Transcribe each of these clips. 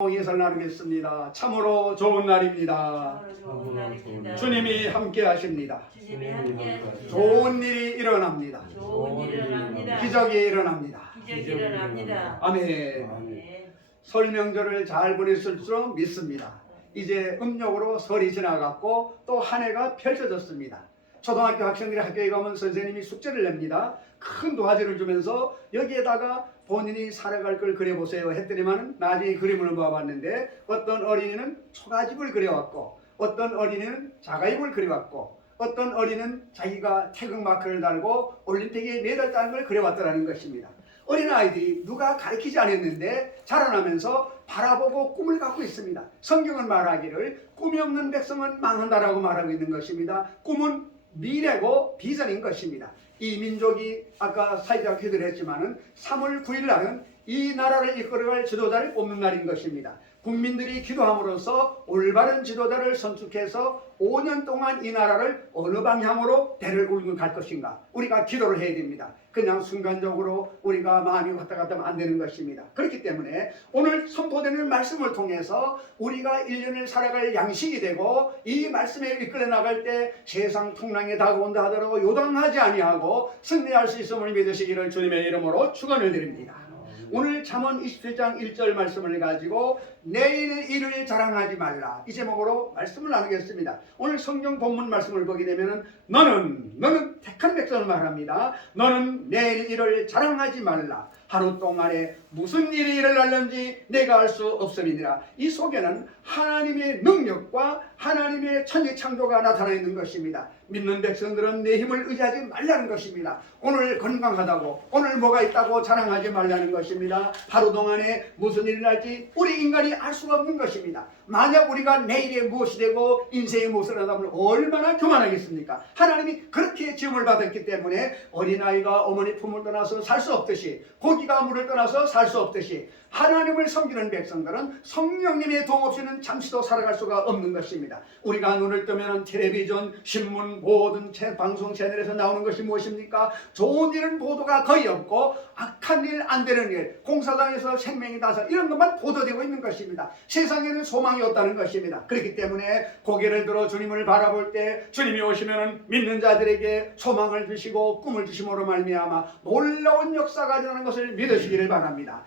예설 나누겠습니다. 참으로 좋은 날입니다. 좋은 날입니다. 주님이 함께 하십니다. 주님이 함께 하십니다. 좋은 일이 일어납니다. 좋은 일이 일어납니다. 기적이 일어납니다. 기적이 일어납니다. 아멘. 네. 설 명절을 잘 보냈을 줄 믿습니다. 이제 음력으로 설이 지나갔고 또 한 해가 펼쳐졌습니다. 초등학교 학생들이 학교에 가면 선생님이 숙제를 냅니다. 큰 도화지를 주면서 여기에다가 본인이 살아갈 걸 그려보세요 했더니만 나중에 그림을 모아봤는데 어떤 어린이는 초가집을 그려왔고 어떤 어린이는 자가입을 그려왔고 어떤 어린이는 자기가 태극마크를 달고 올림픽에 메달 따는 걸 그려왔다는 것입니다. 어린아이들이 누가 가르치지 않았는데 자라나면서 바라보고 꿈을 갖고 있습니다. 성경은 말하기를 꿈이 없는 백성은 망한다라고 말하고 있는 것입니다. 꿈은 미래고 비전인 것입니다. 이 민족이 아까 사회자가 기도를 했지만은 3월 9일 날은 이 나라를 이끌어갈 지도자를 뽑는 날인 것입니다. 국민들이 기도함으로써 올바른 지도자를 선축해서 5년 동안 이 나라를 어느 방향으로 대를 울고 갈 것인가 우리가 기도를 해야 됩니다. 그냥 순간적으로 우리가 마음이 왔다 갔다 하면 안 되는 것입니다. 그렇기 때문에 오늘 선포되는 말씀을 통해서 우리가 1년을 살아갈 양식이 되고 이 말씀에 이끌어 나갈 때 세상 풍랑이 다가온다 하더라도 요동하지 아니하고 승리할 수 있음을 믿으시기를 주님의 이름으로 축원을 드립니다. 오늘 잠언 27장 1절 말씀을 가지고 내일 일을 자랑하지 말라 이 제목으로 말씀을 나누겠습니다. 오늘 성경 본문 말씀을 보게 되면 너는 택한 백성을 말합니다. 너는 내일 일을 자랑하지 말라. 하루 동안에 무슨 일이 일어날는지 내가 알 수 없음이니라. 이 속에는 하나님의 능력과 하나님의 천지창조가 나타나 있는 것입니다. 믿는 백성들은 내 힘을 의지하지 말라는 것입니다. 오늘 건강하다고 오늘 뭐가 있다고 자랑하지 말라는 것입니다. 하루 동안에 무슨 일이 날지 우리 인간이 알 수가 없는 것입니다. 만약 우리가 내일에 무엇이 되고 인생에 무엇을 하다면 얼마나 교만하겠습니까? 하나님이 그렇게 지음을 받았기 때문에 어린아이가 어머니 품을 떠나서 살 수 없듯이 고기가 물을 떠나서 살 수 없듯이 하나님을 섬기는 백성들은 성령님의 도움 없이는 잠시도 살아갈 수가 없는 것입니다. 우리가 눈을 뜨면 텔레비전, 신문, 모든 방송 채널에서 나오는 것이 무엇입니까? 좋은 일은 보도가 거의 없고 악한 일, 안 되는 일, 공사장에서 생명이 다서 이런 것만 보도되고 있는 것입니다. 세상에는 소망이 없다는 것입니다. 그렇기 때문에 고개를 들어 주님을 바라볼 때 주님이 오시면 믿는 자들에게 소망을 주시고 꿈을 주심으로 말미암아 놀라운 역사가 일어나는 것을 믿으시기를 바랍니다.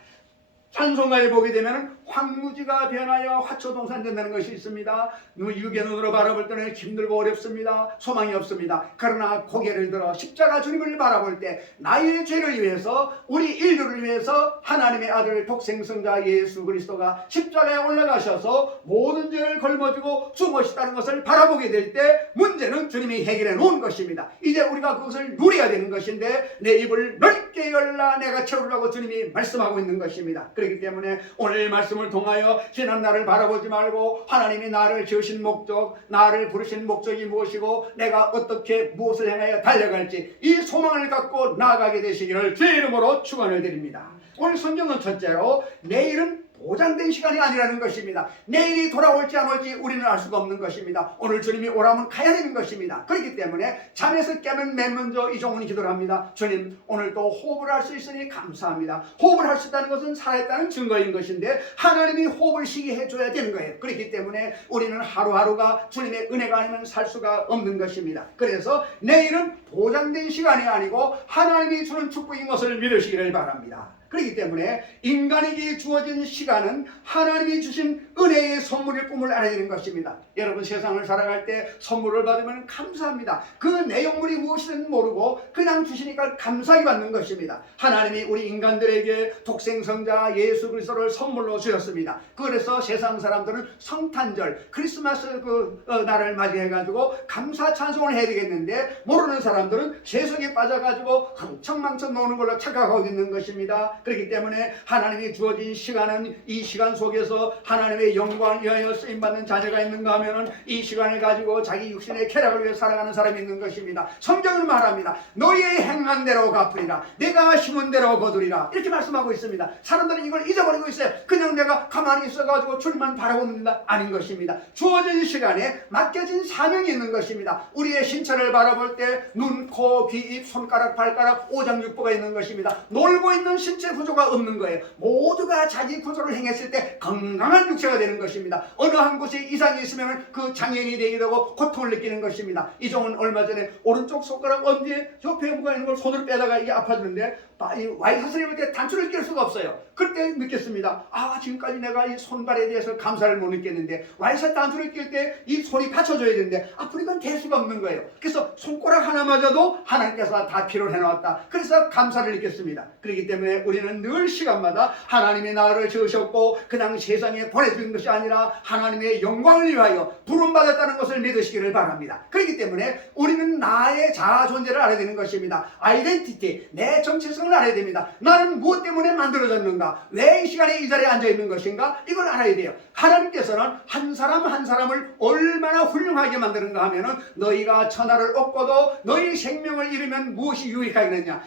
찬송가에 보게 되면 황무지가 변하여 화초동산 된다는 것이 있습니다. 육의 눈으로 바라볼 때는 힘들고 어렵습니다. 소망이 없습니다. 그러나 고개를 들어 십자가 주님을 바라볼 때 나의 죄를 위해서 우리 인류를 위해서 하나님의 아들 독생성자 예수 그리스도가 십자가에 올라가셔서 모든 죄를 걸머지고 죽으셨다는 것을 바라보게 될 때 문제는 주님이 해결해 놓은 것입니다. 이제 우리가 그것을 누려야 되는 것인데 내 입을 넓게 열라 내가 채우라고 주님이 말씀하고 있는 것입니다. 그렇기 때문에 오늘 말씀을 통하여 지난 날을 바라보지 말고 하나님이 나를 지으신 목적, 나를 부르신 목적이 무엇이고 내가 어떻게 무엇을 향하여 달려갈지 이 소망을 갖고 나아가게 되시기를 주의 이름으로 축원을 드립니다. 오늘 성경은 첫째로 내일은 보장된 시간이 아니라는 것입니다. 내일이 돌아올지 안 올지 우리는 알 수가 없는 것입니다. 오늘 주님이 오라면 가야 되는 것입니다. 그렇기 때문에 잠에서 깨면 맨 먼저 이종훈이 기도를 합니다. 주님 오늘 또 호흡을 할 수 있으니 감사합니다. 호흡을 할 수 있다는 것은 살아있다는 증거인 것인데 하나님이 호흡을 쉬게 해줘야 되는 거예요. 그렇기 때문에 우리는 하루하루가 주님의 은혜가 아니면 살 수가 없는 것입니다. 그래서 내일은 보장된 시간이 아니고 하나님이 주는 축복인 것을 믿으시기를 바랍니다. 그렇기 때문에 인간에게 주어진 시간은 하나님이 주신 은혜의 선물일 뿐을 알아야 되는 것입니다. 여러분 세상을 살아갈 때 선물을 받으면 감사합니다. 그 내용물이 무엇이든 모르고 그냥 주시니까 감사히 받는 것입니다. 하나님이 우리 인간들에게 독생성자 예수 그리스도를 선물로 주셨습니다. 그래서 세상 사람들은 성탄절 크리스마스 날을 맞이해가지고 감사 찬송을 해야 되겠는데 모르는 사람들은 세속에 빠져가지고 흥청망청 노는 걸로 착각하고 있는 것입니다. 그렇기 때문에 하나님이 주어진 시간은 이 시간 속에서 하나님의 하나님의 영광을 위하여 쓰임받는 자녀가 있는가 하면은 이 시간을 가지고 자기 육신의 쾌락을 위해 살아가는 사람이 있는 것입니다. 성경은 말합니다. 너희의 행한 대로 갚으리라. 내가 심은 대로 거두리라. 이렇게 말씀하고 있습니다. 사람들은 이걸 잊어버리고 있어요. 그냥 내가 가만히 있어가지고 주님만 바라보는다. 아닌 것입니다. 주어진 시간에 맡겨진 사명이 있는 것입니다. 우리의 신체를 바라볼 때 눈, 코, 귀, 입, 손가락, 발가락, 오장육부가 있는 것입니다. 놀고 있는 신체 구조가 없는 거예요. 모두가 자기 구조를 행했을 때 건강한 육체가 되는 것입니다. 어느 한 곳에 이상이 있으면 그 장애인이 되기도 하고 고통을 느끼는 것입니다. 이종은 얼마 전에 오른쪽 손가락 엄지에 옆에 뭐가 있는 걸 손으로 빼다가 이게 아파지는데 와이셔츠를 입을 때 단추를 낄 수가 없어요. 그때 느꼈습니다. 지금까지 내가 이 손발에 대해서 감사를 못 느꼈는데 와이셔츠 단추를 낄 때 이 손이 받쳐줘야 되는데 아프니까 될 수가 없는 거예요. 그래서 손가락 하나마저도 하나님께서 다 필요로 해놓았다. 그래서 감사를 느꼈습니다. 그렇기 때문에 우리는 늘 시간마다 하나님이 나를 지으셨고 그냥 세상에 보내준 것이 아니라 하나님의 영광을 위하여 부름받았다는 것을 믿으시기를 바랍니다. 그렇기 때문에 우리는 나의 자아 존재를 알아야 되는 것입니다. 아이덴티티, 내 정체성을 알아야 됩니다. 나는 무엇 때문에 만들어졌는가? 왜 이 시간에 이 자리에 앉아 있는 것인가? 이걸 알아야 돼요. 하나님께서는 한 사람 한 사람을 얼마나 훌륭하게 만드는가 하면은 너희가 천하를 얻고도 너희 생명을 잃으면 무엇이 유익하겠느냐?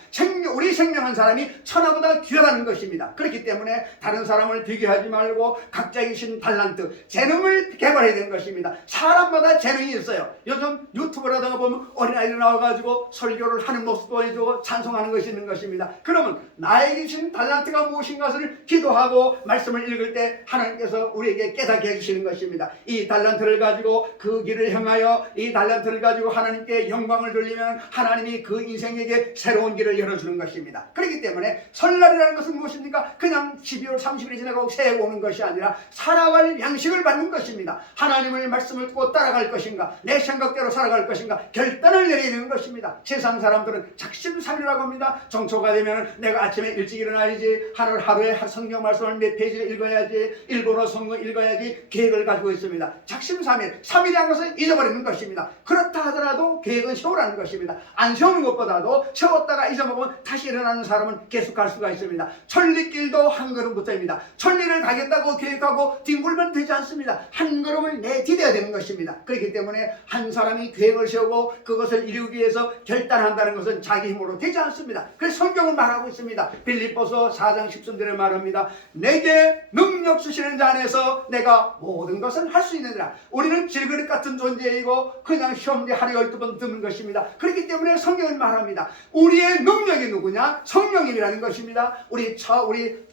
우리 생명한 사람이 천하보다 귀하다는 것입니다. 그렇기 때문에 다른 사람을 비교하지 말고 각자 계신 달란트, 재능을 개발해야 되는 것입니다. 사람마다 재능이 있어요. 요즘 유튜브를 하다가 보면 어린아이들 나와가지고 설교를 하는 모습도 보여주고 찬송하는 것이 있는 것입니다. 그러면 나에게 주신 달란트가 무엇인가 를 기도하고 말씀을 읽을 때 하나님께서 우리에게 깨닫게 해주시는 것입니다. 이 달란트를 가지고 그 길을 향하여 이 달란트를 가지고 하나님께 영광을 돌리면 하나님이 그 인생에게 새로운 길을 열어주는 것입니다. 그렇기 때문에 설날이라는 것은 무엇입니까? 그냥 12월 30일이 지나가고 새해가 오는 것이 아니라 살아갈 양식을 받는 것입니다. 하나님의 말씀을 듣고 따라갈 것인가, 내 생각대로 살아갈 것인가 결단을 내려야 되는 것입니다. 세상 사람들은 작심삼일이라고 합니다. 정초가 되면 내가 아침에 일찍 일어나야지, 하루에 성경 말씀을 몇 페이지를 읽어야지, 일본어 성경 읽어야지 계획을 가지고 있습니다. 작심삼일, 3일이라는 것을 잊어버리는 것입니다. 그렇다 하더라도 계획은 세우라는 것입니다. 안 세우는 것보다도 세웠다가 잊어먹으면 다시 일어나는 사람은 계속 갈 수가 있습니다. 천리길도 한 걸음부터입니다. 천리를 가겠다고 계획하고 뒹굴면 되지 않습니다. 한 걸음을 내디뎌야 되는 것입니다. 그렇기 때문에 한 사람이 계획을 세우고 그것을 이루기 위해서 결단한다는 것은 자기 힘으로 되지 않습니다. 그래서 성경은 말하고 있습니다. 빌립보서 4장 10절에 말합니다. 내게 능력 주시는 자 안에서 내가 모든 것을 할 수 있느니라. 우리는 질그릇 같은 존재이고 그냥 시험지 하루에 12번 듣는 것입니다. 그렇기 때문에 성경은 말합니다. 우리의 능력이 누구냐? 성령님이라는 것입니다. 우리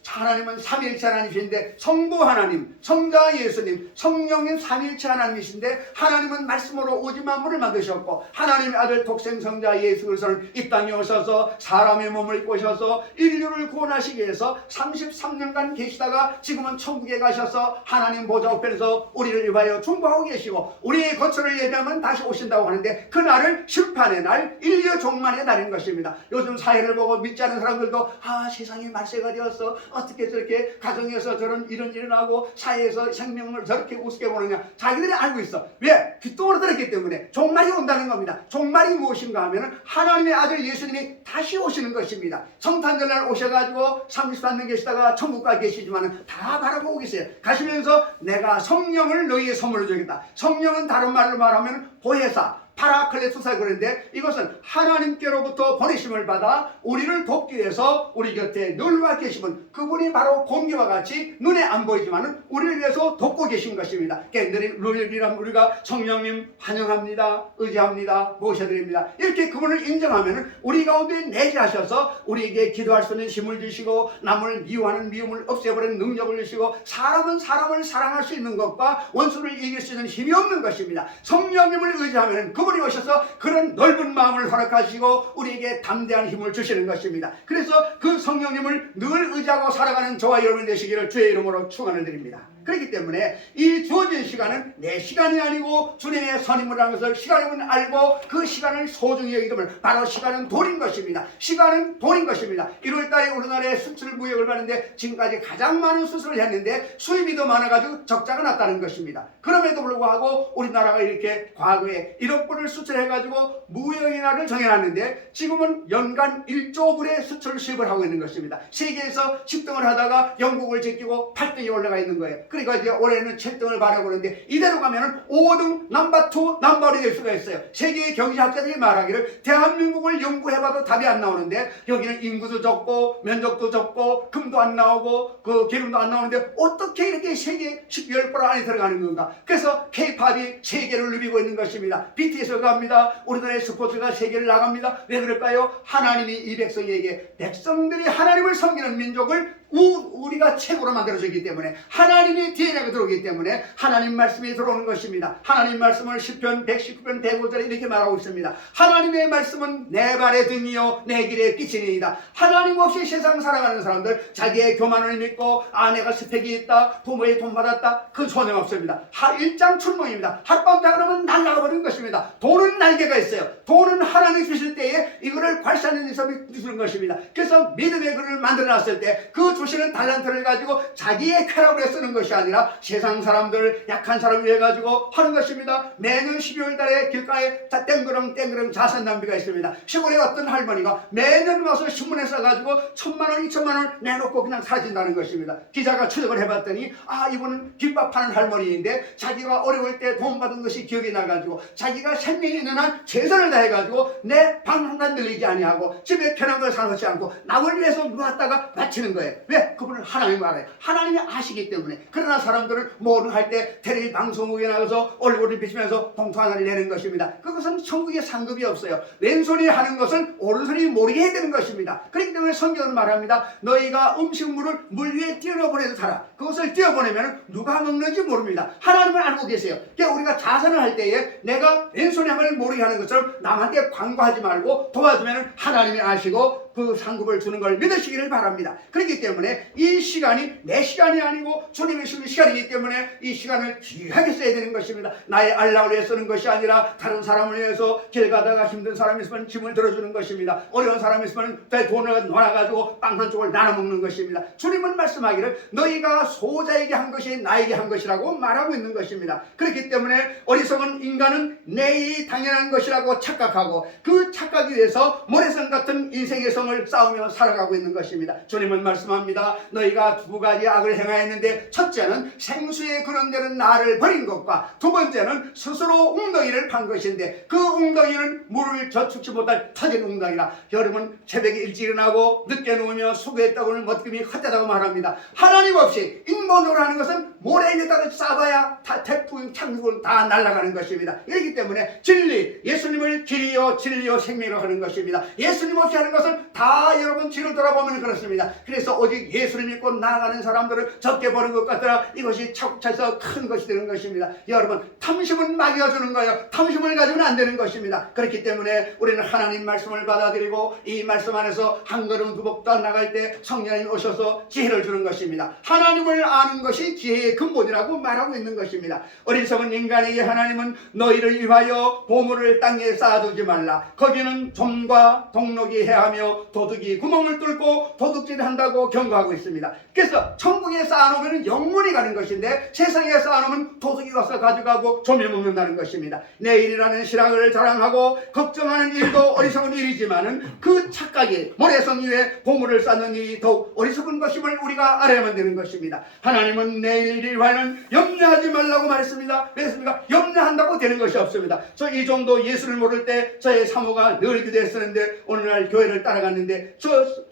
하나님은 삼위일체 하나님이신데 성부 하나님, 성자 예수님, 성령님 삼위일체 하나님이신데 하나님은 말씀으로 오지 만물을 만드셨고 하나님의 아들 독생성자 예수 그리스도는 이 땅에 오셔서 사람의 몸을 입고 오셔서 인류를 구원하시기 위해서 33년간 계시다가 지금은 천국에 가셔서 하나님 보좌 우편에서 우리를 위하여 중보하고 계시고 우리의 거처를 예비하면 다시 오신다고 하는데 그날은 심판의 날, 인류 종말의 날인 것입니다. 요즘 사회를 보고 믿지 않는 사람들도 세상이 말세가 되었어, 어떻게 저렇게 가정에서 저런 일은 일어나고 사회에서 생명을 저렇게 우습게 보느냐. 자기들이 알고 있어. 왜? 귓등으로 들었기 때문에. 종말이 온다는 겁니다. 종말이 무엇인가 하면 하나님의 아들 예수님이 다시 오시는 것입니다. 성탄절날 오셔가지고 33년 계시다가 천국 가 계시지만 다 바라보고 계세요. 가시면서 내가 성령을 너희의 선물로 주겠다. 성령은 다른 말로 말하면 보혜사, 파라클레토사 그런데 이것은 하나님께로부터 보내심을 받아 우리를 돕기 위해서 우리 곁에 늘 와 계시면 그분이 바로 공기와 같이 눈에 안 보이지만 우리를 위해서 돕고 계신 것입니다. 늘 우리가 성령님 환영합니다, 의지합니다, 모셔드립니다. 이렇게 그분을 인정하면 우리 가운데 내재하셔서 우리에게 기도할 수 있는 힘을 주시고 남을 미워하는 미움을 없애버리는 능력을 주시고 사람은 사람을 사랑할 수 있는 것과 원수를 이길 수 있는 힘이 없는 것입니다. 성령님을 의지하면 그분이 오셔서 그런 넓은 마음을 허락하시고 우리에게 담대한 힘을 주시는 것입니다. 그래서 그 성령님을 늘 의지하고 살아가는 저와 여러분 되시기를 주의 이름으로 축원을 드립니다. 그렇기 때문에 이 주어진 시간은 내 시간이 아니고 주님의 선임이라는 것을 시간임을 알고 그 시간을 소중히 여기면 바로 시간은 돈인 것입니다. 시간은 돈인 것입니다. 1월달에 우리나라에 수출 무역을 받는데 지금까지 가장 많은 수술을 했는데 수입이 더 많아가지고 적자가 났다는 것입니다. 그럼에도 불구하고 우리나라가 이렇게 과거에 1억 불을 수출해가지고 무역의 날을 정해놨는데 지금은 연간 1조 불의 수출 수입을 하고 있는 것입니다. 세계에서 10등을 하다가 영국을 제끼고 8등에 올라가 있는 거예요. 그러니까 이제 올해는 7등을 바라보는데 이대로 가면은 5등, 넘버2, 넘버1이 될 수가 있어요. 세계 경제학자들이 말하기를 대한민국을 연구해봐도 답이 안 나오는데 여기는 인구도 적고 면적도 적고 금도 안 나오고 그 기름도 안 나오는데 어떻게 이렇게 세계 10열 안에 들어가는 건가? 그래서 K-팝이 세계를 누비고 있는 것입니다. BTS가 갑니다. 우리나라의 스포츠가 세계를 나갑니다. 왜 그럴까요? 하나님이 이 백성에게 백성들이 하나님을 섬기는 민족을 우리가 최고로 만들어주기 때문에 하나님이 DNA가 들어오기 때문에 하나님 말씀이 들어오는 것입니다. 하나님 말씀을 시편 119편 105절에 이렇게 말하고 있습니다. 하나님의 말씀은 내 발의 등이요 내 길의 빛이니이다. 하나님 없이 세상 살아가는 사람들 자기의 교만을 믿고 내가 스펙이 있다, 부모의 돈 받았다, 그 소용 없습니다. 일장춘몽입니다. 하룻밤 자 그러면 날아가 버리는 것입니다. 돈은 날개가 있어요. 돈은 하나님 주실 때에 이거를 발산하는 사람이 주는 것입니다. 그래서 믿음의 글을 만들어놨을 때 그 주시는 달란트를 가지고 자기의 쾌락을 쓰는 것이 아니라 세상 사람들, 약한 사람을 위해 가지고 하는 것입니다. 매년 12월 달에 길가에 땡그렁 자선 낭비가 있습니다. 시골에 어떤 할머니가 매년 와서 신문에 써가지고 1,000만 원, 2,000만 원 내놓고 그냥 사라진다는 것입니다. 기자가 추적을 해봤더니 이분은 김밥 파는 할머니인데 자기가 어려울 때 돈 받은 것이 기억이 나가지고 자기가 생명이 있는 한 최선을 다해가지고 내 방 한간 들리지 아니하고 집에 편한 걸 사놓지 않고 남을 위해서 놓았다가 바치는 거예요. 왜? 그분은 하나님을 알아요. 하나님이 아시기 때문에. 그러나 사람들은 뭐를 할 때 텔레비 방송국에 나가서 얼굴을 비치면서 봉투 하나를 내는 것입니다. 그것은 천국에 상급이 없어요. 왼손이 하는 것은 오른손이 모르게 해야 되는 것입니다. 그렇기 때문에 성경은 말합니다. 너희가 음식물을 물 위에 띄어보내서 살아. 그것을 띄어보내면 누가 먹는지 모릅니다. 하나님을 알고 계세요. 그러니까 우리가 자선을 할 때에 내가 왼손이 함을 모르게 하는 것처럼 남한테 광고하지 말고 도와주면 하나님이 아시고 그 상급을 주는 걸 믿으시기를 바랍니다. 그렇기 때문에 이 시간이 내 시간이 아니고 주님의 주는 시간이기 때문에 이 시간을 귀하게 써야 되는 것입니다. 나의 알라를 위해 쓰는 것이 아니라 다른 사람을 위해서 길 가다가 힘든 사람이 있으면 짐을 들어주는 것입니다. 어려운 사람이 있으면 내 돈을 놓아가지고 빵 한 쪽을 나눠 먹는 것입니다. 주님은 말씀하기를 너희가 소자에게 한 것이 나에게 한 것이라고 말하고 있는 것입니다. 그렇기 때문에 어리석은 인간은 내일이 당연한 것이라고 착각하고 그 착각에 의해서 모래성 같은 인생의 성을 싸우며 살아가고 있는 것입니다. 주님은 말씀합니다. 너희가 두 가지 악을 행하였는데 첫째는 생수에 그런데는 나를 버린 것과 두 번째는 스스로 웅덩이를 판 것인데 그 웅덩이는 물을 저축지 못할 터진 웅덩이라. 여러분 새벽에 일찍 일어나고 늦게 누우며 수고의 떡을 먹음이 헛되다고 말합니다. 하나님 없이 인본으로 하는 것은 모래에다가 싸봐야 다 태풍 창국은 다 날아가는 것입니다. 이렇기 때문에 진리, 예수님을 길이요 진리요 생명이라고 하는 것입니다. 예수님 없이 하는 것은 다 여러분 뒤를 돌아보면 그렇습니다. 그래서 오직 예수를 믿고 나아가는 사람들을 적게 보는 것 같더라 이것이 차곡차서 큰 것이 되는 것입니다. 여러분 탐심은 마귀가 주는 거예요. 탐심을 가지고는 안 되는 것입니다. 그렇기 때문에 우리는 하나님 말씀을 받아들이고 이 말씀 안에서 한 걸음 두 복 더 나갈 때 성령님이 오셔서 지혜를 주는 것입니다. 하나님을 아는 것이 지혜의 근본이라고 말하고 있는 것입니다. 어리석은 인간에게 하나님은 너희를 위하여 보물을 땅에 쌓아두지 말라. 거기는 좀과 동록이 해하며 도둑이 구멍을 뚫고 도둑질한다고 경고하고 있습니다. 그래서 천국에 쌓아놓으면 영원히 가는 것인데 세상에 쌓아놓으면 도둑이 와서 가져가고 좀이 먹는다는 것입니다. 내일이라는 실학을 자랑하고 걱정하는 일도 어리석은 일이지만은 그 착각이 모래성 위에 보물을 쌓는 일이 더욱 어리석은 것임을 우리가 알아야만 되는 것입니다. 하나님은 내일을 위하여는 염려하지 말라고 말했습니다. 왜 그렇습니까? 염려한다고 되는 것이 없습니다. 저 이 정도 예수를 모를 때 저의 사모가 늘 기도했었는데 오늘날 교회를 따라갔는데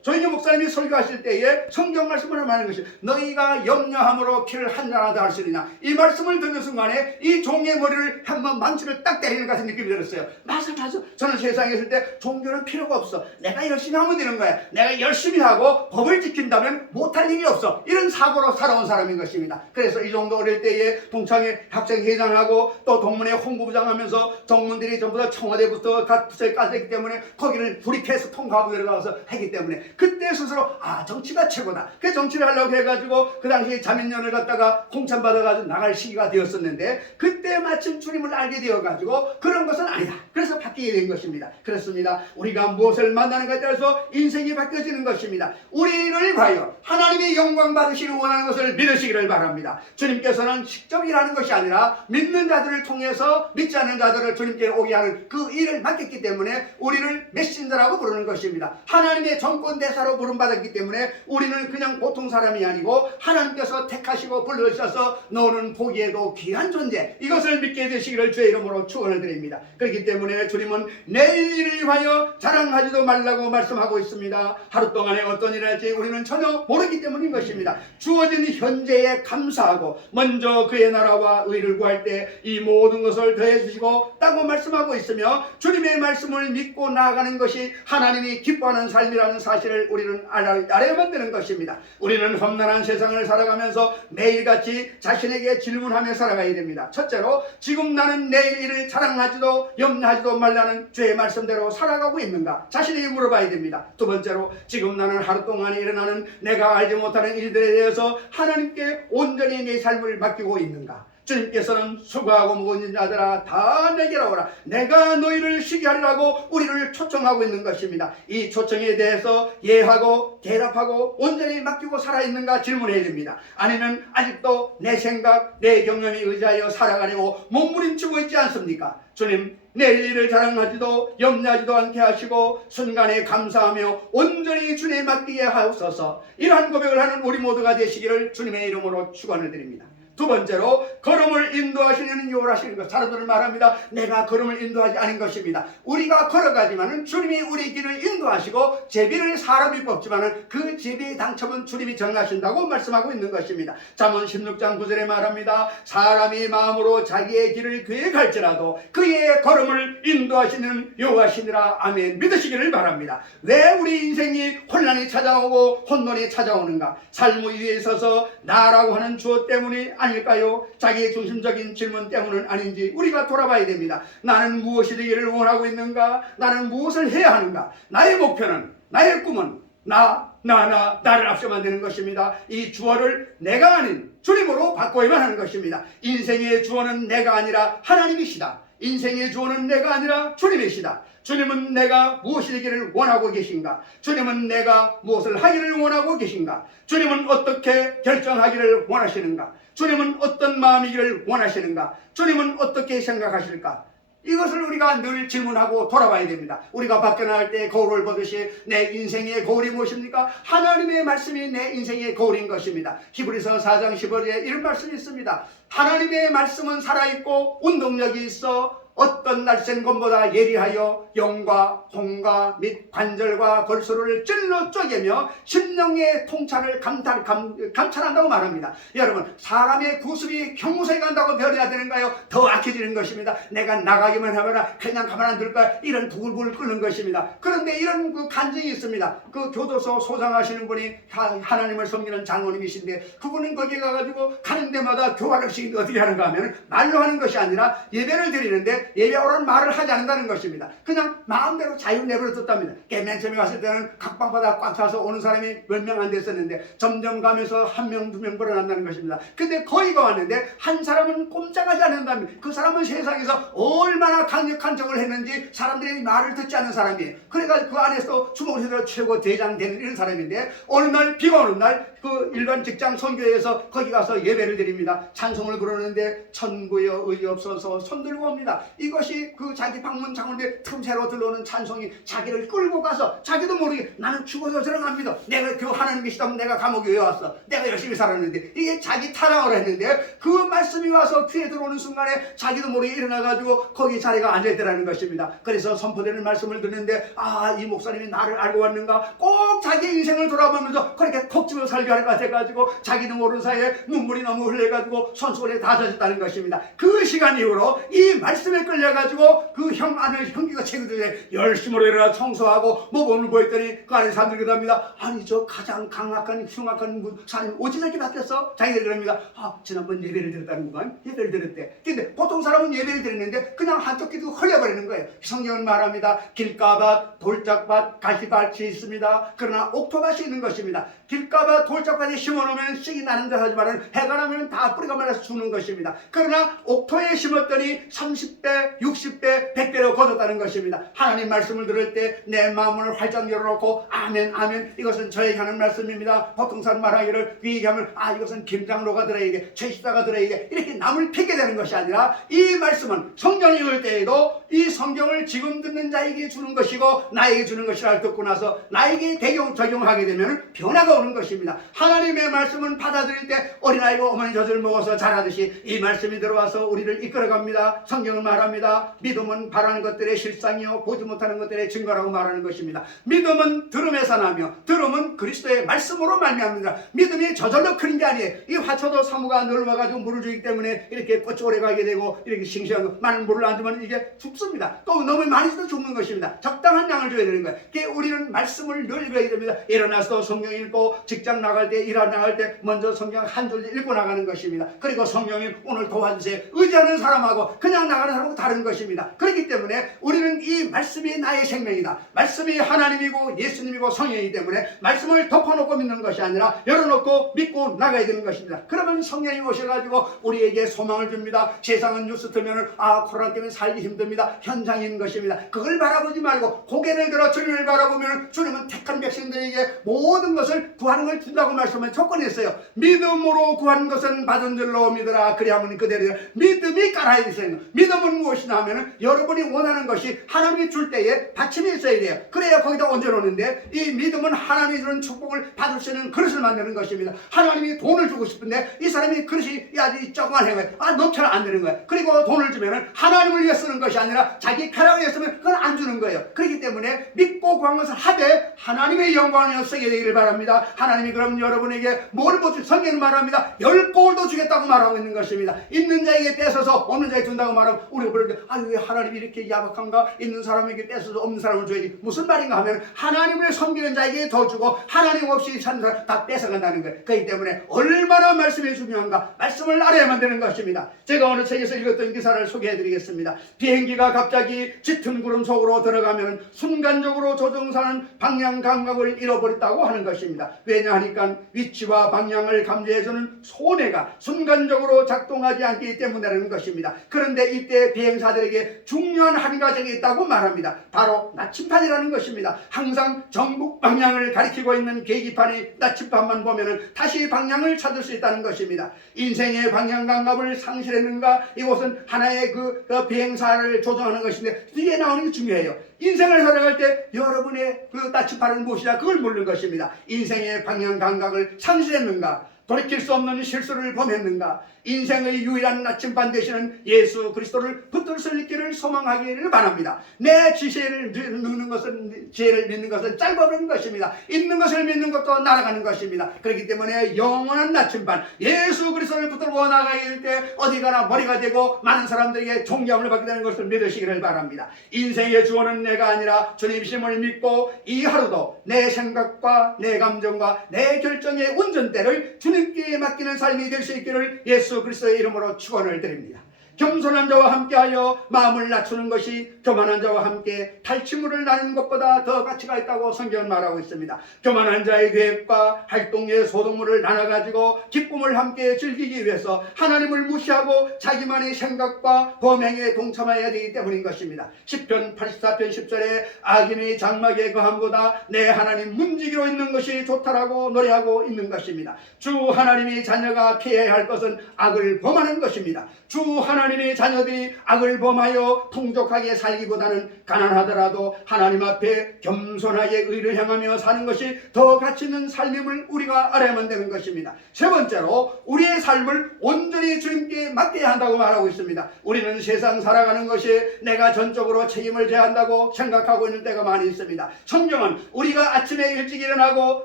조인규 목사님이 설교하실 때에 성경 말씀을 말하는 것이 너희가 염려함으로 키를 한잔하다 할 수 있느냐. 이 말씀을 듣는 순간에 이 종의 머리를 한번 망치를 딱 때리는 같은 느낌이 들었어요. 맞아. 저는 세상에 있을 때 종교는 필요가 없어. 내가 열심히 하면 되는 거야. 내가 열심히 하고 법을 지킨다면 못할 일이 없어. 이런 사고로 살아온 사람인 것입니다. 그래서 이 정도 어릴 때에 동창회 학생회장하고 또 동문회 홍보부장 하면서 동문들이 전부 다 청와대부터 각 부서에 까졌기 때문에 거기를 불입해서 통과하고 내려가서 하기 때문에 그때 스스로 정치가 최고다. 그 정치를 하려고 해가지고 그 당시에 자민련을 갖다가 공천받아가지고 나갈 시기가 되었었는데 그때 마침 주님을 알게 되어가지고 그런 것은 아니다. 그래서 바뀌게 된 것입니다. 그렇습니다. 우리가 무엇을 만나는가에 따라서 인생이 바뀌어지는 것입니다. 우리를 위하여 하나님의 영광 받으시길 원하는 것을 믿으시기를 바랍니다. 주님께서는 직접 일하는 것이 아니라 믿는 자들을 통해서 믿지 않는 자들을 주님께 오게 하는 그 일을 맡겼기 때문에 우리를 메신저라고 부르는 것입니다. 하나님의 정권 대사로 부름받았기 때문에 우리는 그냥 보통 사람이 아니고 하나님께서 택하시고 불러주셔서 너는 보기에도 귀한 존재, 이것을 믿게 되시기를 주의 이름으로 축원을 드립니다. 그렇기 때문에 주님은 내일 일을 위하여 자랑하지도 말라고 말씀하고 있습니다. 하루 동안에 어떤 일을 할지 우리는 전혀 모르기 때문인 것입니다. 주어진 현재에 감사하고 먼저 그의 나라와 의를 구할 때 이 모든 것을 더해 주시고 라고 말씀하고 있으며, 주님의 말씀을 믿고 나아가는 것이 하나님이 기뻐하는 삶이라는 사실을 우리는 알아야만 되는 것입니다. 우리는 험난한 세상을 살아가면서 매일같이 자신에게 질문하며 살아가야 됩니다. 첫째로, 지금 나는 내일 일을 자랑하지도 염려하지도 말라는 주의 말씀대로 살아가고 있는가 자신에게 물어봐야 됩니다. 두 번째로, 지금 나는 하루 동안에 일어나는 내가 알지 못하는 일들에 대해서 하나님께 온전히 내 삶을 맡기고 있는가. 주님께서는 수고하고 무거운 자들아 다 내게로 오라, 내가 너희를 쉬게 하리라고 우리를 초청하고 있는 것입니다. 이 초청에 대해서 예하고 대답하고 온전히 맡기고 살아있는가 질문해야 됩니다. 아니면 아직도 내 생각, 내 경험에 의지하여 살아가려고 몸부림치고 있지 않습니까? 주님, 내일 일을 자랑하지도 염려하지도 않게 하시고 순간에 감사하며 온전히 주님에 맡기게 하옵소서. 이러한 고백을 하는 우리 모두가 되시기를 주님의 이름으로 축원을 드립니다. 두 번째로, 걸음을 인도하시는 요라시는 것. 사람들은 말합니다. 내가 걸음을 인도하지 않은 것입니다. 우리가 걸어가지만은 주님이 우리 길을 인도하시고 제비를 사람이 뽑지만은 그 제비의 당첨은 주님이 정하신다고 말씀하고 있는 것입니다. 잠언 16장 9절에 말합니다. 사람이 마음으로 자기의 길을 계획할지라도 그의 걸음을 인도하시는 여호와시니라. 아멘. 믿으시기를 바랍니다. 왜 우리 인생이 혼란이 찾아오고 혼돈이 찾아오는가? 삶 위에 있어서 나라고 하는 주어 때문이 아닐까요? 자기 중심적인 질문 때문은 아닌지 우리가 돌아봐야 됩니다. 나는 무엇이 되기를 원하고 있는가? 나는 무엇을 해야 하는가? 나의 목표는, 나의 꿈은 나를 앞서 만드는 것입니다. 이 주어를 내가 아닌 주님으로 바꿔야만 하는 것입니다. 인생의 주어는 내가 아니라 하나님이시다. 인생의 주어는 내가 아니라 주님이시다. 주님은 내가 무엇이 되기를 원하고 계신가? 주님은 내가 무엇을 하기를 원하고 계신가? 주님은 어떻게 결정하기를 원하시는가? 주님은 어떤 마음이기를 원하시는가? 주님은 어떻게 생각하실까? 이것을 우리가 늘 질문하고 돌아봐야 됩니다. 우리가 밖에 나갈 때 거울을 보듯이 내 인생의 거울이 무엇입니까? 하나님의 말씀이 내 인생의 거울인 것입니다. 히브리서 4장 15절에 이런 말씀이 있습니다. 하나님의 말씀은 살아있고 운동력이 있어 어떤 날쌘 것보다 예리하여 영과 홍과 및 관절과 골수를 찔러 쪼개며 심령의 통찰을 감찰한다고 말합니다. 여러분, 사람의 구습이 경무소에 간다고 변해야 되는가요? 더 악해지는 것입니다. 내가 나가기만 하거나 그냥 가만 안 둘까? 이런 부글부글 끓는 것입니다. 그런데 이런 그 간증이 있습니다. 그 교도소 소장하시는 분이 하나님을 섬기는 장로님이신데, 그분은 거기에 가가지고 가는 데마다 교화를 시키는데 어떻게 하는가 하면 말로 하는 것이 아니라 예배를 드리는데 예배오라는 말을 하지 않는다는 것입니다. 그냥 마음대로 자유 내버려 뒀답니다. 맨 처음에 갔을 때는 각방바닥 꽉 차서 오는 사람이 몇 명 안 됐었는데 점점 가면서 한 명, 두 명 벌어난다는 것입니다. 근데 거기가 왔는데 한 사람은 꼼짝하지 않는답니다. 그 사람은 세상에서 얼마나 강력한 적을 했는지 사람들이 말을 듣지 않는 사람이에요. 그러니까 그 안에서 주먹으로 최고 대장 되는 이런 사람인데, 어느 날 비가 오는 날 그 일반 직장 선교회에서 거기 가서 예배를 드립니다. 찬송을 부르는데 천구여 의없어서 손들고 옵니다. 이것이 그 자기 방문 창문에 틈새로 들어오는 찬송이 자기를 끌고 가서 자기도 모르게 나는 죽어서 들어갑니다. 내가 그 하나님 계시다면 내가 감옥에 왜 왔어? 내가 열심히 살았는데. 이게 자기 타령을 했는데 그 말씀이 와서 귀에 들어오는 순간에 자기도 모르게 일어나가지고 거기 자리가 앉아있더라는 것입니다. 그래서 선포되는 말씀을 듣는데, 이 목사님이 나를 알고 왔는가? 꼭 자기 인생을 돌아보면서 그렇게 콕 집어 살게 할 것 같아가지고 자기도 모르는 사이에 눈물이 너무 흘려가지고 손수건에 다 젖었다는 것입니다. 그 시간 이후로 이 말씀에 끌려가지고 그 형 안에 형기가 체거든요. 열심으로 일어나 청소하고 모범을 보였더니 그 안에 사람들이 그럽니다. 아니 저 가장 강악한 흉악한 사람이 어찌 저렇게 바뀌었어? 자기들이 그럽니다. 지난번 예배를 드렸다는 거간 예배를 드렸대. 근데 보통 사람은 예배를 드리는데 그냥 한쪽 귀도 흘려버리는 거예요. 성경은 말합니다. 길가밭, 돌짝밭, 가시밭이 있습니다. 그러나 옥토밭이 있는 것입니다. 길가밭, 겨울철까지 심어놓으면 씩이 나는 듯 하지만 해가 나면 다 뿌리가 말라서 죽는 것입니다. 그러나 옥토에 심었더니 30배, 60배, 100배로 거뒀다는 것입니다. 하나님 말씀을 들을 때 내 마음을 활짝 열어놓고 아멘 아멘 이것은 저에게 하는 말씀입니다. 보통 사람 말하기를 얘기하면 이것은 김장로가 들어에게 최식사가 들어에게 이렇게 남을 핑계 대는 것이 아니라 이 말씀은 성경 읽을 때에도 이 성경을 지금 듣는 자에게 주는 것이고 나에게 주는 것이라 듣고 나서 나에게 적용하게 되면 변화가 오는 것입니다. 하나님의 말씀은 받아들일 때 어린아이가 어머니 젖을 먹어서 자라듯이 이 말씀이 들어와서 우리를 이끌어갑니다. 성경을 말합니다. 믿음은 바라는 것들의 실상이요 보지 못하는 것들의 증거라고 말하는 것입니다. 믿음은 들음에서 나며 들음은 그리스도의 말씀으로 말미암니다. 믿음이 저절로 크는 게 아니에요. 이 화초도 사무가 넓어가지고 물을 주기 때문에 이렇게 꽃이 오래가게 되고 이렇게 싱싱한 거 많은 물을 안 주면 이게 죽습니다. 또 너무 많이 줘도 죽는 것입니다. 적당한 양을 줘야 되는 거예요. 그러니까 우리는 말씀을 늘 읽어야 됩니다. 일어나서 성경 읽고 직장 나갈 때 일하러 나갈 때 먼저 성경 한 줄 읽고 나가는 것입니다. 그리고 성령이 오늘 도와주세요. 의지하는 사람하고 그냥 나가는 사람하고 다른 것입니다. 그렇기 때문에 우리는 이 말씀이 나의 생명이다. 말씀이 하나님이고 예수님이고 성령이기 때문에 말씀을 덮어놓고 믿는 것이 아니라 열어놓고 믿고 나가야 되는 것입니다. 그러면 성령이 오셔가지고 우리에게 소망을 줍니다. 세상은 뉴스 틀면은 코로나 때문에 살기 힘듭니다. 현장인 것입니다. 그걸 바라보지 말고 고개를 들어 주님을 바라보면 주님은 택한 백성들에게 모든 것을 구하는 걸 준다고 말씀을 조건이 있어요. 믿음으로 구하는 것은 받은 줄로 믿으라. 그리하면 그대로 믿음이 깔아야 있어요. 믿음은 무엇이냐 하면 여러분이 원하는 것이 하나님이 줄 때에 받침이 있어야 돼요. 그래야 거기다 얹어놓는데 이 믿음은 하나님이 주는 축복을 받을 수 있는 그릇을 만드는 것입니다. 하나님이 돈을 주고 싶은데 이 사람이 그릇이 아주 조그만 거예요. 넘쳐는 안 되는 거예요. 그리고 돈을 주면은 하나님을 위해 쓰는 것이 아니라 자기 쾌락을 위해 쓰면 그건 안 주는 거예요. 그렇기 때문에 믿고 구한 것을 하되 하나님의 영광을 위해 쓰게 되기를 바랍니다. 하나님이 그럼 여러분에게 뭘 못 줄 성경은 말합니다. 10골도 주겠다고 말하고 있는 것입니다. 있는 자에게 뺏어서 없는 자에게 준다고 말하면 우리가 그럴 때 왜 하나님이 이렇게 야박한가? 있는 사람에게 뺏어서 없는 사람을 줘야지. 무슨 말인가 하면 하나님을 섬기는 자에게 더 주고 하나님 없이 사는 사람 다 뺏어간다는 거예요. 그렇기 때문에 얼마나 말씀이 중요한가? 말씀을 알아야만 되는 것입니다. 제가 오늘 책에서 읽었던 기사를 소개해드리겠습니다. 비행기가 갑자기 짙은 구름 속으로 들어가면 순간적으로 조종사는 방향 감각을 잃어버렸다고 하는 것입니다. 왜냐하니까 위치와 방향을 감지해주는 소뇌가 순간적으로 작동하지 않기 때문이라는 것입니다. 그런데 이때 비행사들에게 중요한 한 가지가 있다고 말합니다. 바로 나침판이라는 것입니다. 항상 정북 방향을 가리키고 있는 계기판이 나침판만 보면은 다시 방향을 찾을 수 있다는 것입니다. 인생의 방향 감각을 상실했는가? 이것은 하나의 그 비행사를 조종하는 것인데 뒤에 나오는 게 중요해요. 인생을 살아갈 때 여러분의 그 나침판은 무엇이냐? 그걸 묻는 것입니다. 인생의 방향 감각을 상실했는가? 돌이킬 수 없는 실수를 범했는가? 인생의 유일한 나침반 되시는 예수 그리스도를 붙들 수 있기를 소망하기를 바랍니다. 내 지혜를 믿는 것은 짧아버리는 것입니다. 있는 것을 믿는 것도 날아가는 것입니다. 그렇기 때문에 영원한 나침반 예수 그리스도를 붙들고 나가길 때 어디 가나 머리가 되고 많은 사람들에게 존경을 받게 되는 것을 믿으시기를 바랍니다. 인생의 주어는 내가 아니라 주님심을 믿고 이 하루도 내 생각과 내 감정과 내 결정의 운전대를 주님께 맡기는 삶이 될 수 있기를 예수 그리스도의 이름으로 축원을 드립니다. 겸손한 자와 함께하여 마음을 낮추는 것이 교만한 자와 함께 탈취물을 나누는 것보다 더 가치가 있다고 성경은 말하고 있습니다. 교만한 자의 계획과 활동의 소동물을 나눠가지고 기쁨을 함께 즐기기 위해서 하나님을 무시하고 자기만의 생각과 범행에 동참해야 되기 때문인 것입니다. 시편 84편 10절에 악인의 장막의 거함보다 내 하나님 문지기로 있는 것이 좋다라고 노래하고 있는 것입니다. 주 하나님의 자녀가 피해야 할 것은 악을 범하는 것입니다. 주 하나님의 자녀들이 악을 범하여 풍족하게 살기보다는 가난하더라도 하나님 앞에 겸손하게 의를 향하며 사는 것이 더 가치 있는 삶임을 우리가 알아야만 되는 것입니다. 세 번째로 우리의 삶을 온전히 주님께 맡겨야 한다고 말하고 있습니다. 우리는 세상 살아가는 것이 내가 전적으로 책임을 져야 한다고 생각하고 있는 때가 많이 있습니다. 성경은 우리가 아침에 일찍 일어나고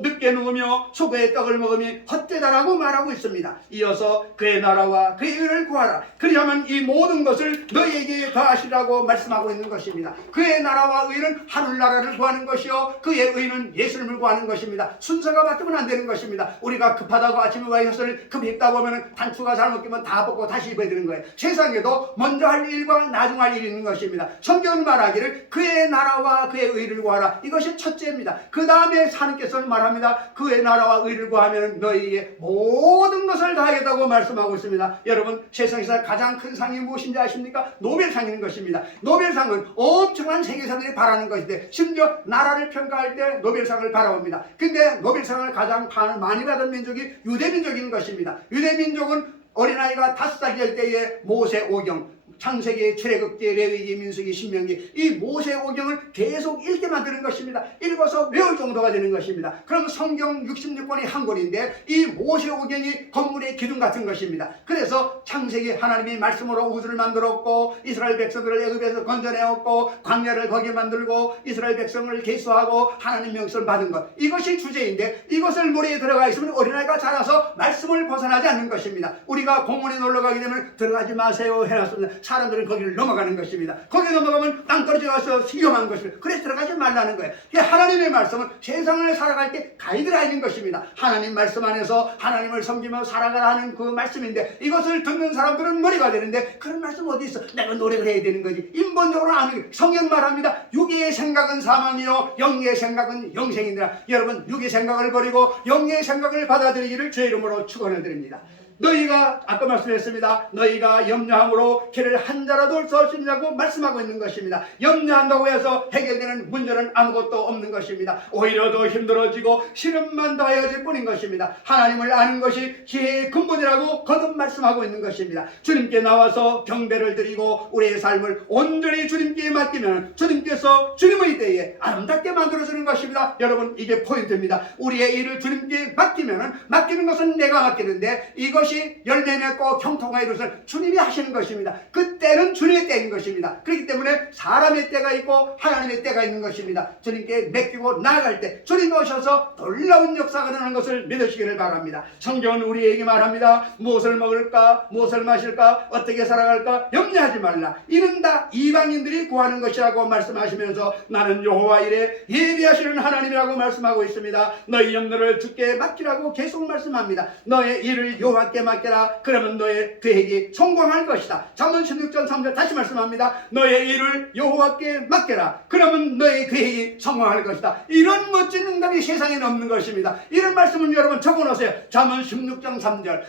늦게 누우며 소고의 떡을 먹으면 헛되다라고 말하고 있습니다. 이어서 그의 나라와 그의 의를 구하라. 그리하면 이 모든 것을 너희에게 더하시라고 말씀하고 있는 것입니다. 그의 나라와 의는 하늘나라를 구하는 것이요 그의 의는 예수님을 구하는 것입니다. 순서가 바뀌면 안 되는 것입니다. 우리가 급하다고 아침에 와이셔츠를 급히 입다 보면 단추가 잘못 끼면 다 벗고 받고 다시 입어야 되는 거예요. 세상에도 먼저 할 일과 나중 할 일이 있는 것입니다. 성경은 말하기를 그의 나라와 그의 의를 구하라. 이것이 첫째입니다. 그 다음에 하나님께서는 말합니다. 그의 나라와 의를 구하면 너희에게 모든 것을 다하겠다고 말씀하고 있습니다. 여러분, 세상에서 가장 큰 상이 무엇인지 아십니까? 노벨상인 것입니다. 노벨상은 엄청난 세계사들이 바라는 것인데, 심지어 나라를 평가할 때 노벨상을 바라봅니다. 근데 노벨상을 가장 많이 받은 민족이 유대민족인 것입니다. 유대민족은 어린아이가 5살 될 때에 모세오경, 창세기, 출애굽기, 레위기, 민수기, 신명기, 이 모세오경을 계속 읽게 만드는 것입니다. 읽어서 외울 정도가 되는 것입니다. 그럼 성경 66권이 한 권인데 이 모세오경이 건물의 기둥 같은 것입니다. 그래서 창세기, 하나님이 말씀으로 우주를 만들었고 이스라엘 백성들을 애굽에서 건져내었고 광야를 거기에 만들고 이스라엘 백성을 계수하고 하나님 명령을 받은 것, 이것이 주제인데 이것을 머리에 들어가 있으면 어린아이가 자라서 말씀을 벗어나지 않는 것입니다. 우리가 공원에 놀러 가게 되면 들어가지 마세요 해놨습니다. 사람들은 거기를 넘어가는 것입니다. 거기 넘어가면 땅 떨어져서 위험한 것입니다. 그래서 들어가지 말라는 거예요. 하나님의 말씀은 세상을 살아갈 때 가이드라인인 것입니다. 하나님 말씀 안에서 하나님을 섬기며 살아가라는 그 말씀인데, 이것을 듣는 사람들은 머리가 되는데 그런 말씀 어디 있어? 내가 노력을 해야 되는 거지. 인본적으로 아는 성경 말합니다. 육의 생각은 사망이요 영의 생각은 영생이니라. 여러분, 육의 생각을 버리고 영의 생각을 받아들이기를 주의 이름으로 축원을 드립니다. 너희가 아까 말씀했습니다. 너희가 염려함으로 길을 한 자라도 올 수 없느냐고 말씀하고 있는 것입니다. 염려한다고 해서 해결되는 문제는 아무것도 없는 것입니다. 오히려 더 힘들어지고 시름만 더해질 뿐인 것입니다. 하나님을 아는 것이 지혜의 근본이라고 거듭 말씀하고 있는 것입니다. 주님께 나와서 경배를 드리고 우리의 삶을 온전히 주님께 맡기면 주님께서 주님의 때에 아름답게 만들어주는 것입니다. 여러분, 이게 포인트입니다. 우리의 일을 주님께 맡기면, 맡기는 것은 내가 맡기는데 이것이 열매 맺고 형통하게 이루어서 주님이 하시는 것입니다. 그 때는 주님의 때인 것입니다. 그렇기 때문에 사람의 때가 있고 하나님의 때가 있는 것입니다. 주님께 맡기고 나아갈 때 주님이 오셔서 놀라운 역사가 일어나는 것을 믿으시기를 바랍니다. 성경은 우리에게 말합니다. 무엇을 먹을까, 무엇을 마실까, 어떻게 살아갈까 염려하지 말라. 이는 다 이방인들이 구하는 것이라고 말씀하시면서 나는 여호와 이레 예비하시는 하나님이라고 말씀하고 있습니다. 너희 염려를 주께 맡기라고 계속 말씀합니다. 너의 일을 여호와께 맡겨라. 그러면 너의 계획이 성공할 것이다. 잠언 16장 3절 다시 말씀합니다. 너의 일을 여호와께 맡겨라. 그러면 너의 계획이 성공할 것이다. 이런 멋진 응답이 세상에는 없는 것입니다. 이런 말씀을 여러분 적어놓으세요. 잠언 16장 3절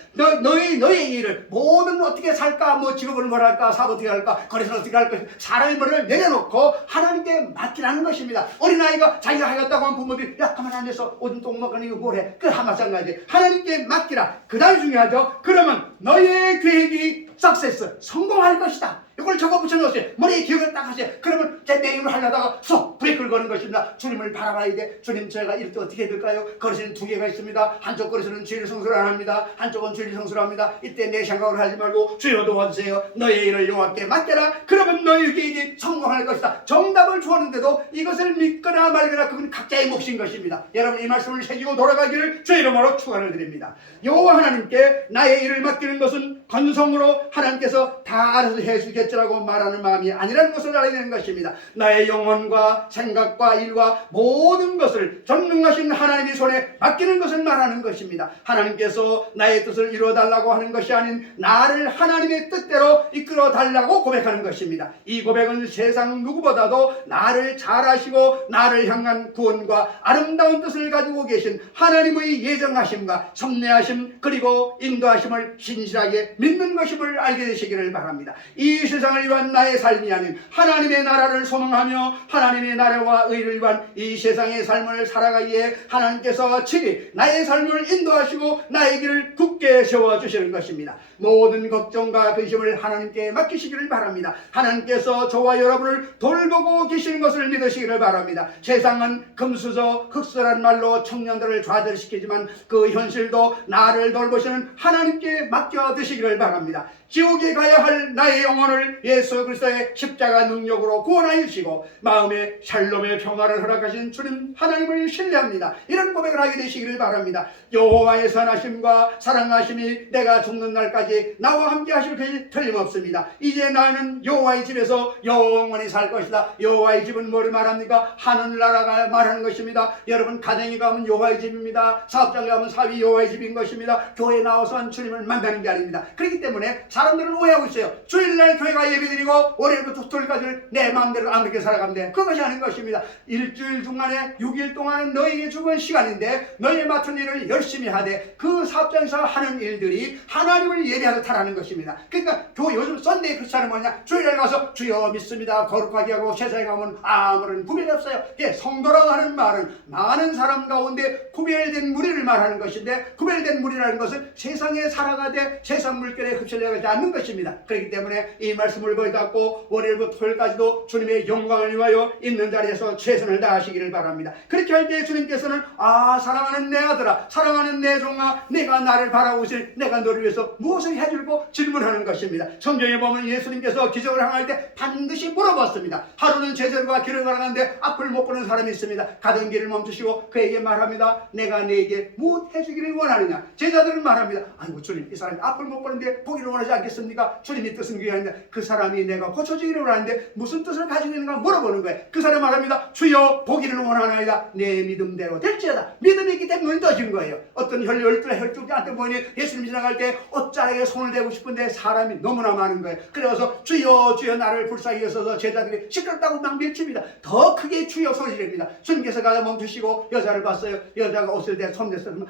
너의 일을 모든 어떻게 살까, 뭐 직업을 뭘 할까, 사업 어떻게 할까, 거래선 어떻게 할까, 사람의 머리를 내려놓고 하나님께 맡기라는 것입니다. 어린아이가 자기가 하겠다고 한 부모들이 야 가만히 앉아서 오줌 똥 먹으니 이거 뭐래, 그 마찬가지. 하나님께 맡기라. 그 다음에 중요하죠. 그러면 너의 계획이 석세스, 성공할 것이다. 이걸 적어 붙여놓으세요. 머리에 기억을 딱 하세요. 그러면 제 내일을 하려다가 쏙 브레이크를 거는 것입니다. 주님을 바라봐야 돼. 주님, 제가 이럴 때 어떻게 해야 될까요? 그릇에는 2개가 있습니다. 한쪽 그릇에는 주일 성수를 안 합니다. 한쪽은 주일 성수를 합니다. 이때 내 생각을 하지 말고 주여 도와주세요. 너의 일을 여호와께 맡겨라. 그러면 너의 계획이 성공할 것이다. 정답을 주었는데도 이것을 믿거나 말거나 그건 각자의 몫인 것입니다. 여러분, 이 말씀을 새기고 돌아가기를 주의 이름으로 축원을 드립니다. 여호와 하나님께 나의 일을 맡기는 것은 건성으로 하나님께서 다 알아서 해주겠지라고 말하는 마음이 아니라는 것을 알아야 되는 것입니다. 나의 영혼과 생각과 일과 모든 것을 전능하신 하나님의 손에 맡기는 것을 말하는 것입니다. 하나님께서 나의 뜻을 이루어달라고 하는 것이 아닌 나를 하나님의 뜻대로 이끌어달라고 고백하는 것입니다. 이 고백은 세상 누구보다도 나를 잘 아시고 나를 향한 구원과 아름다운 뜻을 가지고 계신 하나님의 예정하심과 섭리하심 그리고 인도하심을 신실하게 믿는 것임을 알게 되시기를 바랍니다. 이 세상을 위한 나의 삶이 아닌 하나님의 나라를 소망하며 하나님의 나라와 의를 위한 이 세상의 삶을 살아가기에 하나님께서 친히 나의 삶을 인도하시고 나의 길을 굳게 세워주시는 것입니다. 모든 걱정과 근심을 하나님께 맡기시기를 바랍니다. 하나님께서 저와 여러분을 돌보고 계시는 것을 믿으시기를 바랍니다. 세상은 금수저, 흑수란 말로 청년들을 좌절시키지만 그 현실도 나를 돌보시는 하나님께 맡겨드시기를 바랍니다. 지옥에 가야 할 나의 영혼을 예수 그리스도의 십자가 능력으로 구원하여 주시고 마음의 샬롬의 평화를 허락하신 주님 하나님을 신뢰합니다. 이런 고백을 하게 되시기를 바랍니다. 여호와의 선하심과 사랑하심이 내가 죽는 날까지 나와 함께 하실 것이 틀림없습니다. 이제 나는 여호와의 집에서 영원히 살 것이다. 여호와의 집은 뭐를 말합니까? 하늘나라가 말하는 것입니다. 여러분, 가정에 가면 여호와의 집입니다. 사업장에 가면 사업이 여호와의 집인 것입니다. 교회에 나와서 나와서 주님을 만나는 게 아닙니다. 그렇기 때문에 사람들은 오해하고 있어요. 주일날 교회가 예배드리고 월요일부터 토요일까지는 내 마음대로 아무렇게 살아가면 돼. 그것이 아닌 것입니다. 일주일 중간에 6일 동안은 너에게 주은 시간인데 너희 맡은 일을 열심히 하되 그 사업장에서 하는 일들이 하나님을 예배하듯 하라는 것입니다. 그러니까 요즘 썬데이 크리스찬은 뭐냐? 주일날 가서 주여 믿습니다 거룩하게 하고 세상에 가면 아무런 구별이 없어요. 성도라고 하는 말은 많은 사람 가운데 구별된 무리를 말하는 것인데, 구별된 무리라는 것은 세상에 살아가되 세상 물결에 흡실려가지 않는 것입니다. 그렇기 때문에 이 말씀을 거듭받고 월요일부터 토요일까지도 주님의 영광을 위하여 있는 자리에서 최선을 다하시기를 바랍니다. 그렇게 할 때 주님께서는 사랑하는 내 아들아, 사랑하는 내 종아, 내가 나를 바라보시니 내가 너를 위해서 무엇을 해줄고 질문하는 것입니다. 성경에 보면 예수님께서 기적을 행할 때 반드시 물어봤습니다. 하루는 제자들과 길을 걸어가는데 앞을 못 보는 사람이 있습니다. 가던 길을 멈추시고 그에게 말합니다. 내가 네게 무엇 해주기를 원하느냐? 제자들은 말합니다. 아이고 주님, 이 사람이 앞을 못 보는데 보기를 원하지 않겠습니까? 주님이 뜻은 그게 아닌데 그 사람이 내가 고쳐주기를 원하는데 무슨 뜻을 가지고 있는가 물어보는 거예요. 그 사람 말합니다. 주여 보기를 원하나이다. 내 믿음대로 될지어다. 믿음이 있기 때문에 눈이 떠진 거예요. 어떤 혈족한테 보니 예수님 지나갈 때 옷자락에 손을 대고 싶은데 사람이 너무나 많은 거예요. 그래서 주여 주여 나를 불쌍히 여서서 제자들이 시끄럽다고 막 밀칩니다. 더 크게 주여 소리 지릅니다. 주님께서 가다 멈추시고 여자를 봤어요. 여자가 옷을 대 손 댔으면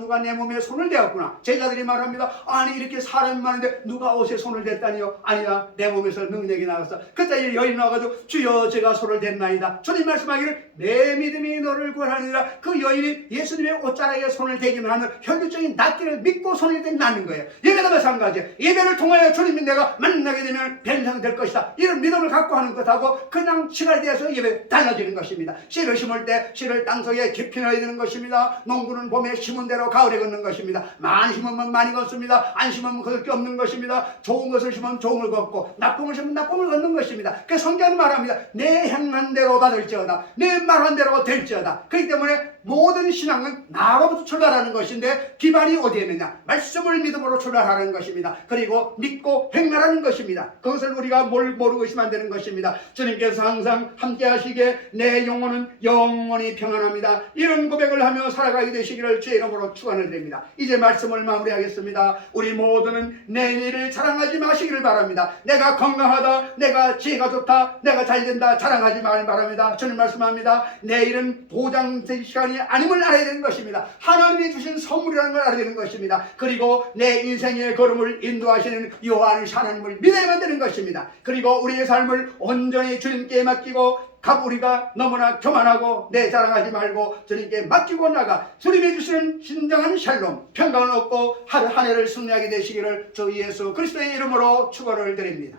누가 내 몸에 손을 대었구나. 제자들이 말합니다. 아니 이렇게 사람이 많은데 누가 옷에 손을 댔다니요? 아니야, 내 몸에서 능력이 나갔어. 그때 여인 나와가지고 주여 제가 손을 댔나이다. 주님 말씀하기를 내 믿음이 너를 구하느니라. 그 여인이 예수님의 옷자락에 손을 대기만 하면 혈류적인 낫기를 믿고 손을 대면 낫는 거예요. 예배도 마찬가지예요. 예배를 통하여 주님이 내가 만나게 되면 변상될 것이다. 이런 믿음을 갖고 하는 것하고 그냥 시간에 대해서 예배 달라지는 것입니다. 씨를 심을 때 씨를 땅속에 깊이 넣어야 되는 것입니다. 농부는 봄에 심은 대로 가을에 걷는 것입니다. 많이 심으면 많이 걷습니다. 안 심으면 걷을 게 없는 것입니다. 좋은 것을 심으면 좋은 걸 걷고 나쁜 것을 심으면 나쁜 걸 걷는 것입니다. 그 성경은 말합니다. 내 행한 대로 받을지어다. 내 말한 대로 될지어다. 그렇기 때문에 모든 신앙은 나로부터 출발하는 것인데 기반이 어디에 있느냐? 말씀을 믿음으로 출발하는 것입니다. 그리고 믿고 행하라는 것입니다. 그것을 우리가 모르고 있으면 안 되는 것입니다. 주님께서 항상 함께 하시기에 내 영혼은 영원히 평안합니다. 이런 고백을 하며 살아가게 되시기를 주의 이름으로 축원을 드립니다. 이제 말씀을 마무리하겠습니다. 우리 모두는 내일을 자랑하지 마시기를 바랍니다. 내가 건강하다, 내가 지혜가 좋다, 내가 잘된다 자랑하지 말을 바랍니다. 주님 말씀합니다. 내일은 보장된 시간이 아님을 알아야 되는 것입니다. 하나님이 주신 선물이라는 걸 알아야 되는 것입니다. 그리고 내 인생의 걸음을 인도하시는 요한 하나님을 믿어야만 되는 것입니다. 그리고 우리의 삶을 온전히 주님께 맡기고 우리가 너무나 교만하고 내 자랑하지 말고 주님께 맡기고 나가 주님이 주시는 진정한 샬롬 평강을 얻고 하루 한 해를 승리하게 되시기를 주 예수 그리스도의 이름으로 축원을 드립니다.